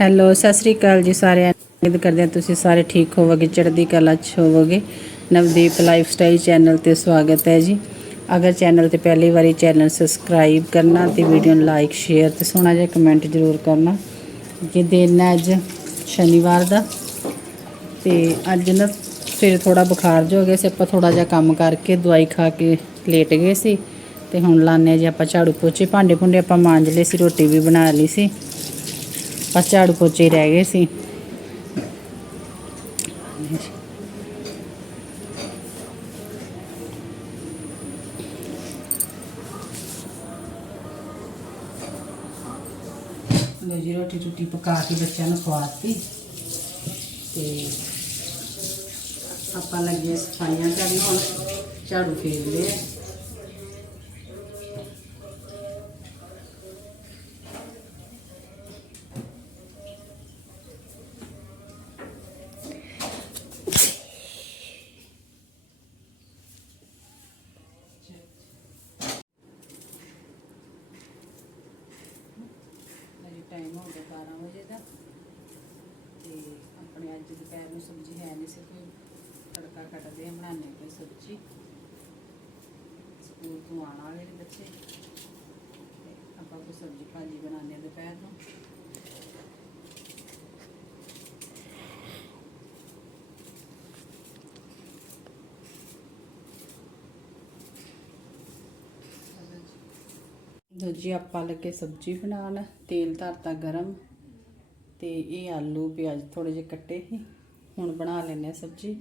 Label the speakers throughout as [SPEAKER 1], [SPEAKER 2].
[SPEAKER 1] Hello, Sat Sri ਅਕਾਲ ਜੀ ਸਾਰਿਆਂ ਨੂੰ। ਉਮੀਦ ਕਰਦੇ ਹਾਂ ਤੁਸੀਂ ਸਾਰੇ ਠੀਕ ਹੋਵੋਗੇ, ਚੜ੍ਹਦੀ ਕਲਾ 'ਚ ਹੋਵੋਗੇ। ਨਵਦੀਪ ਲਾਈਫ ਸਟਾਈਲ ਚੈਨਲ ਤੇ ਸਵਾਗਤ ਹੈ ਜੀ। ਅਗਰ ਚੈਨਲ ਤੇ ਪਹਿਲੀ ਵਾਰੀ ਚੈਨਲ ਸਬਸਕ੍ਰਾਈਬ ਕਰਨਾ ਤੇ ਵੀਡੀਓ ਨੂੰ ਲਾਈਕ, ਸ਼ੇਅਰ ਤੇ ਸੋਹਣਾ ਜਿਹਾ ਕਮੈਂਟ ਜ਼ਰੂਰ ਕਰਨਾ। ਜੇ ਦਿਨ ਹੈ ਅੱਜ ਸ਼ਨੀਵਾਰ ਦਾ, ਤੇ ਅੱਜ ਨਾ ਫਿਰ ਥੋੜਾ ਬੁਖਾਰ ਜੋ ਹੋ ਗਿਆ ਸੀ, ਆਪਾਂ ਥੋੜਾ ਜਿਹਾ ਕੰਮ ਕਰਕੇ ਦਵਾਈ ਖਾ ਕੇ ਲੇਟ ਗਏ ਸੀ। ਤੇ ਹੁਣ ਲਾਣੇ ਜੀ ਆਪਾਂ ਝਾੜੂ ਪੋਚੇ ਭਾਂਡੇ ਭੁੰਡੇ ਆਪਾਂ ਮਾਂਜ ਲਏ ਸੀ, ਰੋਟੀ ਵੀ ਬਣਾ ਲਈ ਸੀ। ਬਸ ਝਾੜੂ ਪੋਚੇ ਰਹਿ ਗਏ ਸੀ। ਲੋ ਜੀ, ਰੋਟੀ ਟੁੱਟੀ ਪਕਾ ਕੇ ਬੱਚਿਆਂ ਨੂੰ ਖਵਾਤੀ। ਤੇ ਆਪਾਂ ਲੱਗੇ ਸਫਾਈਆਂ ਕਰਨ, ਹੁਣ ਝਾੜੂ ਫੇਰਦੇ ਆ। ਅਜੇ 12 ਵਜੇ ਦਾ। ਤੇ ਆਪਣੇ ਅੱਜ ਦੁਪਹਿਰ ਨੂੰ ਸਬਜ਼ੀ ਹੈ ਨਹੀਂ ਸੀ ਕੋਈ ਤੜਕਾ ਕੱਟਦੇ ਆ, ਬਣਾਉਂਦੇ ਕੋਈ ਸਬਜ਼ੀ। ਸਕੂਲ ਤੋਂ ਆਉਣ ਵਾਲੇ ਬੱਚੇ। ਤੇ ਆਪਾਂ ਕੋਈ ਸਬਜ਼ੀ ਭਾਜੀ ਬਣਾਉਂਦੇ ਆ ਦੁਪਹਿਰ ਨੂੰ। ਲਓ ਜੀ, ਆਪਾਂ ਲੱਗੇ ਸਬਜ਼ੀ ਬਣਾਉਣ। ਤੇਲ ਧਰਤਾ ਗਰਮ ਤੇ ਇਹ ਆਲੂ ਪਿਆਜ਼ ਥੋੜੇ ਜਿਹੇ ਕੱਟੇ ਸੀ। ਹੁਣ ਬਣਾ ਲੈਂਦੇ ਆ ਸਬਜ਼ੀ।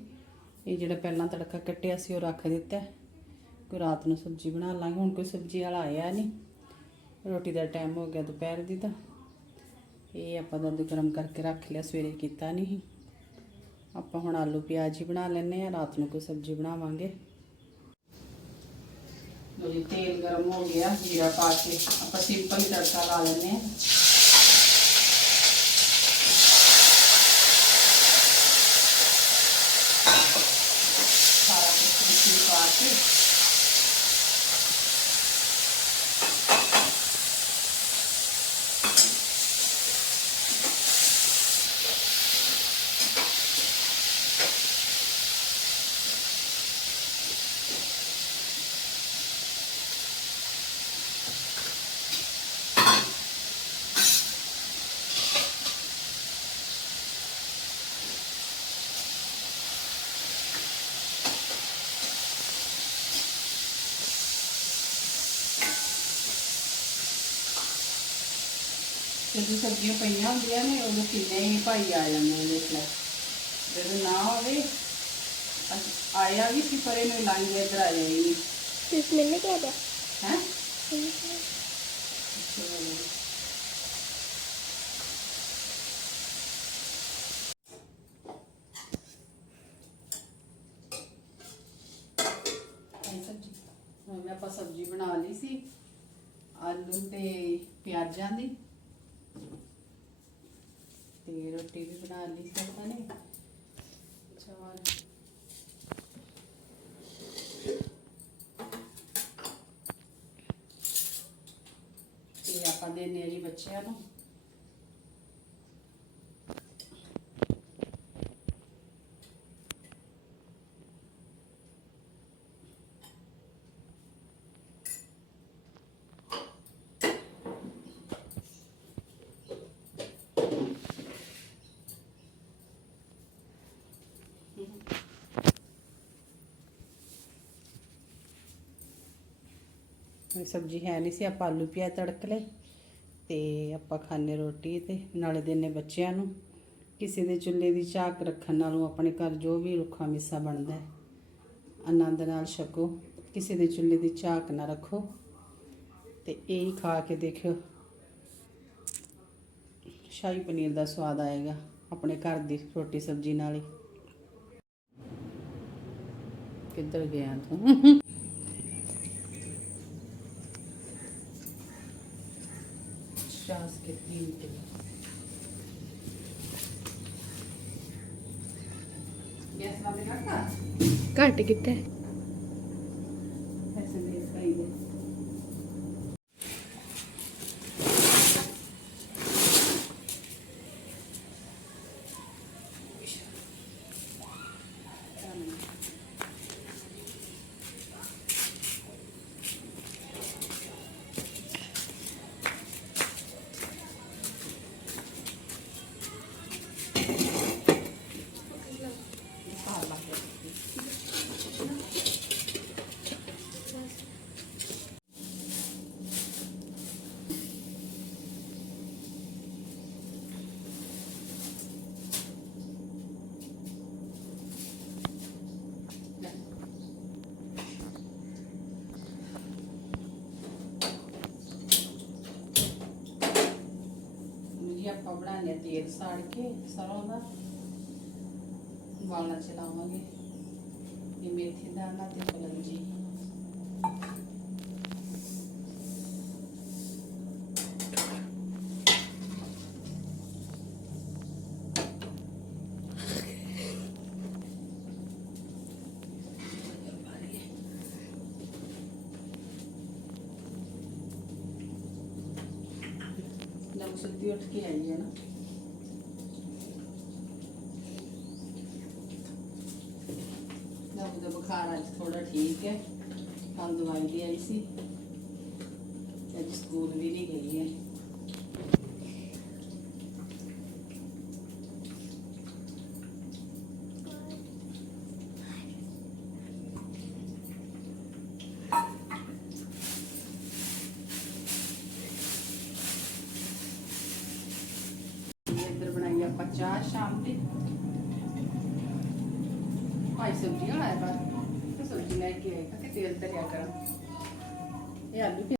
[SPEAKER 1] ਇਹ ਜਿਹੜਾ ਪਹਿਲਾਂ ਤੜਕਾ ਕੱਟਿਆ ਸੀ, ਉਹ ਰੱਖ ਦਿੱਤਾ ਕੋਈ ਰਾਤ ਨੂੰ ਸਬਜ਼ੀ ਬਣਾ ਲਾਂਗੇ। ਹੁਣ ਕੋਈ ਸਬਜ਼ੀ ਵਾਲਾ ਆਇਆ ਨਹੀਂ। ਰੋਟੀ ਦਾ ਟਾਈਮ ਹੋ ਗਿਆ ਦੁਪਹਿਰ ਦੀ ਤਾਂ। ਇਹ ਆਪਾਂ ਦੁੱਧ ਗਰਮ ਕਰਕੇ ਰੱਖ ਲਿਆ, ਸਵੇਰੇ ਕੀਤਾ ਨਹੀਂ ਸੀ। ਆਪਾਂ ਹੁਣ ਆਲੂ ਪਿਆਜ਼ ਹੀ ਬਣਾ ਲੈਂਦੇ ਆ ਰਾਤ ਨੂੰ ਕੋਈ ਸਬਜ਼ੀ ਬਣਾਵਾਂਗੇ। ਲੋ ਜੀ ਤੇਲ ਗਰਮ ਹੋ ਗਿਆ, ਜੀਰਾ ਪਾ ਕੇ ਆਪਾਂ ਸਿੰਪਲ ਹੀ ਤੜਕਾ ਲਾ ਲੈਂਦੇ ਹਾਂ। ਸਾਰਾ ਕੁਝ ਵਿੱਚ ਪਾ ਕੇ ਜਦੋਂ ਸਬਜ਼ੀਆਂ ਪਈਆਂ ਹੁੰਦੀਆਂ ਨੇ ਉਦੋਂ ਕਿੰਨੇ ਹੀ ਭਾਈ ਆ ਜਾਂਦੇ ਨੇ ਦੇਖ ਲੈ। ਜਦੋਂ ਨਾ ਹੋਵੇ ਆਇਆ ਵੀ ਸੀ ਪਰ ਇਹਨੂੰ ਲੰਘ ਗਿਆ ਇੱਧਰ ਆ ਜਾਈ ਨਹੀਂ।
[SPEAKER 2] ਤੁਸੀਂ ਮੈਨੂੰ ਕਹਿ ਦਿਆ।
[SPEAKER 1] ਹੈ? ਸਬਜ਼ੀ। ਹੁਣ ਮੈਂ ਆਪਾਂ ਸਬਜ਼ੀ ਬਣਾ ਲਈ ਸੀ ਆਲੂ ਤੇ ਪਿਆਜ਼ਾਂ ਦੀ। ਤੇ ਰੋਟੀ ਵੀ ਬਣਾ ਲਈ ਸੀ ਨੇ। ਚੌਲ। ਤੇ ਆਪਾਂ ਦੇਣੇ ਆ ਜੀ ਬੱਚਿਆਂ ਨੂੰ। ਸਬਜ਼ੀ ਹੈ ਨਹੀਂ ਸੀ, ਆਪਾਂ ਆਲੂ ਪਿਆਜ਼ ਤੜਕ ਲਏ ਤੇ ਆਪਾਂ ਖਾਣੇ ਰੋਟੀ ਤੇ ਨਾਲੇ ਦੇਣੇ ਬੱਚਿਆਂ ਨੂੰ। ਕਿਸੇ ਦੇ ਚੁੱਲ੍ਹੇ ਦੀ ਝਾਕ ਰੱਖਣ ਨਾਲੋਂ ਆਪਣੇ ਘਰ ਜੋ ਵੀ ਰੁੱਖਾ ਮਿੱਸਾ ਬਣਦਾ ਹੈ, ਆਨੰਦ ਨਾਲ ਛਕੋ, ਕਿਸੇ ਦੇ ਚੁੱਲ੍ਹੇ ਦੀ ਝਾਕ ਨਾ ਰੱਖੋ। ਤੇ ਇਹ ਹੀ ਖਾ ਕੇ ਦੇਖਿਓ, ਸ਼ਾਹੀ ਪਨੀਰ ਦਾ ਸਵਾਦ ਆਏਗਾ ਆਪਣੇ ਘਰ ਦੀ ਰੋਟੀ ਸਬਜ਼ੀ ਨਾਲ ਹੀ। ਕਿੱਧਰ ਗਿਆ ਤੂੰ? Час
[SPEAKER 2] кипіння. Я з
[SPEAKER 1] вами на Карти кидає. ਆਪਾਂ ਬਣਾਉਂਦੇ ਹਾਂ ਤੇਲ ਸਾੜ ਕੇ, ਸਰੋਂ ਦਾ ਵਾਲਾ ਚਲਾਵਾਂਗੇ ਇਹ ਮੇਥੀ ਦਾਣਾ ਤੇ ਕਲੰਜੀ ਜਦ ਸੁੱਤੀ ਉੱਠ ਕੇ ਆਈ ਹੈ ਨਾ ਜਦ ਦਾ ਬੁਖਾਰ ਅੱਜ ਥੋੜਾ ਠੀਕ ਹੈ। ਕੱਲ ਦਵਾਈ ਲਈ ਆਈ ਸੀ। ਅੱਜ ਸਕੂਲ ਵੀ ਨਹੀਂ ਗਈ ਹੈ। ਆਪਾਂ ਚਾਹ ਸ਼ਾਮ ਦੀ। ਭਾਈ ਸਬਜ਼ੀ ਆਇਆ ਬਾਹਰ ਤੇ ਸਬਜ਼ੀ ਲੈ ਕੇ ਆਏਗਾ ਤੇ ਤੇਲ ਧਰਿਆ ਕਰਾਂ। ਇਹ ਆਲੂ ਕਿ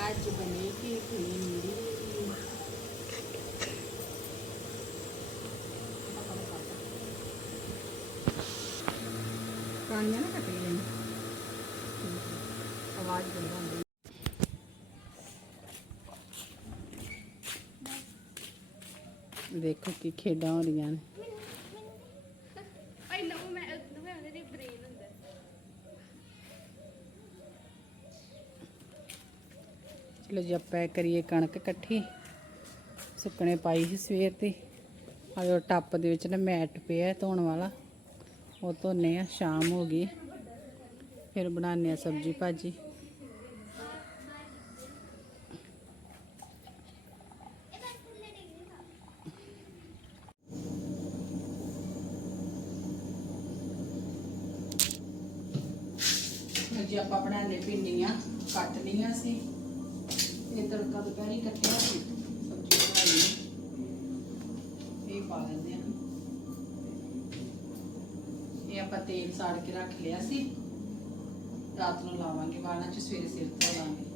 [SPEAKER 1] ਅੱਜ ਬਨੇਗੀ ਭਿੰਡੀ ਕਾਣੀਆਂ ਨਾ ਕੱਟ ਗਈਆਂ ਆਵਾਜ਼ ਦੇਖੋ ਕੀ ਖੇਡਾਂ ਹੋ ਰਹੀਆਂ ਨੇ।
[SPEAKER 2] ਆਈ ਲਵ ਮੈਂ ਮੈਂ ਉਹਦੇ ਬ੍ਰੇਨ ਹੁੰਦਾ।
[SPEAKER 1] ਚਲੋ ਜੀ ਆਪਾਂ ਕਰੀਏ ਕਣਕ ਇਕੱਠੀ। ਸੁੱਕਣੇ ਪਾਈ ਸੀ ਸਵੇਰ ਤੇ ਆ ਜੋ ਟੱਪ ਦੇ ਵਿੱਚ ਨਾ ਮੈਟ ਪਿਆ ਧੋਣ ਵਾਲਾ ਉਹ ਧੋਨੇ ਆ ਸ਼ਾਮ ਹੋ ਗਈ। ਫਿਰ ਬਣਾਉਂਦੇ ਆ ਸਬਜੀ ਭਾਜੀ। ਕੱਟ ਸੀ। ਇਹ ਤੜਕਾ ਦੁਪਹਿਰੀ ਕੱਟਿਆ ਸੀ। ਸਬਜ਼ੀ ਬਣਾਈ। ਇਹ ਪਾ ਲੈਂਦੇ ਹਾਂ ਇਹ ਆਪਾਂ ਤੇਲ ਸਾੜ ਕੇ ਰੱਖ ਲਿਆ ਸੀ। ਰਾਤ ਨੂੰ ਲਾਵਾਂਗੇ, ਵਾਲਾਂ 'ਚ ਸਵੇਰੇ ਸਿਰ
[SPEAKER 2] ਤੋਂ ਲਾਂਗੇ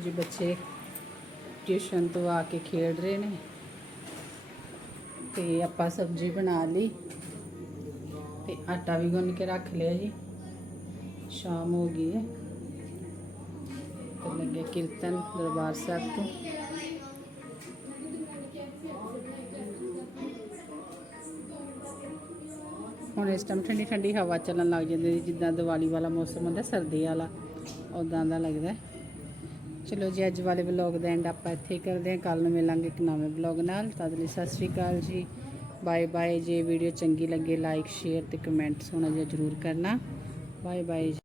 [SPEAKER 1] ਹਜੇ ਬੱਚੇ ਟਿਊਸ਼ਨ ਤੋਂ ਆ ਕੇ ਖੇਡ ਰਹੇ ਨੇ। ਤੇ ਆਪਾਂ ਸਬਜ਼ੀ ਬਣਾ ਲਈ ਤੇ ਆਟਾ ਵੀ ਗੁੰਨ ਕੇ ਰੱਖ ਲਿਆ ਜੀ। ਸ਼ਾਮ ਹੋ ਗਈ ਹੈ। ਤੇ ਲੱਗੇ ਕੀਰਤਨ ਦਰਬਾਰ ਸਾਹਿਬ ਤੋਂ। ਹੁਣ ਇਸ ਟਾਈਮ ਠੰਡੀ ਠੰਡੀ ਹਵਾ ਚੱਲਣ ਲੱਗ ਜਾਂਦੀ ਹੈ, ਜਿੱਦਾਂ ਦੀਵਾਲੀ ਵਾਲਾ ਮੌਸਮ ਹੁੰਦਾ ਸਰਦੀ ਵਾਲਾ ਉਦਾਂ ਦਾ ਲੱਗਦਾ ਚਲੋ ਜੀ, ਅੱਜ ਵਾਲੇ ਵਲੌਗ ਦਾ ਐਂਡ ਆਪਾਂ ਇੱਥੇ ਹੀ ਕਰਦੇ ਹਾਂ। ਕੱਲ ਨੂੰ ਮਿਲਾਂਗੇ ਇੱਕ ਨਵੇਂ ਵਲੌਗ ਨਾਲ। ਤਦ ਲਈ ਸਤਿ ਸ਼੍ਰੀ ਅਕਾਲ ਜੀ। ਬਾਏ ਬਾਏ ਜੇ ਵੀਡੀਓ ਚੰਗੀ ਲੱਗੇ ਲਾਈਕ ਸ਼ੇਅਰ ਤੇ ਕਮੈਂਟਸ ਹੋਣਾ ਜਿਹਾ ਜ਼ਰੂਰ ਕਰਨਾ। ਬਾਏ ਬਾਏ ਜੀ।